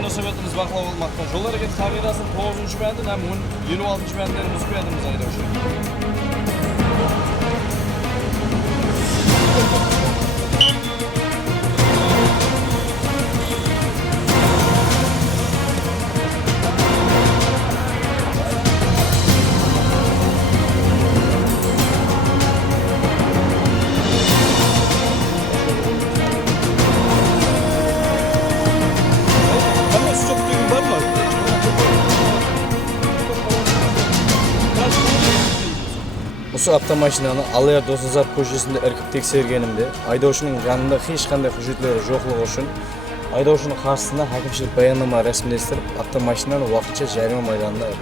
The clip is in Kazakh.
münasebətimiz baxla olmaqda. Yol hərəkət kamerasının 9-cu bəndin həm 26-cı bəndlərini biz qoyadığımız ayda осы автомашинаны алия досазар көшесінде іркіп тексергенімде айдаушының жанында ешқандай құжаттары жоқлығы үшін айдаушының қарсысына әкімшілік баяндама рәсімдестіріп автомашинаны уақытша жарima майданына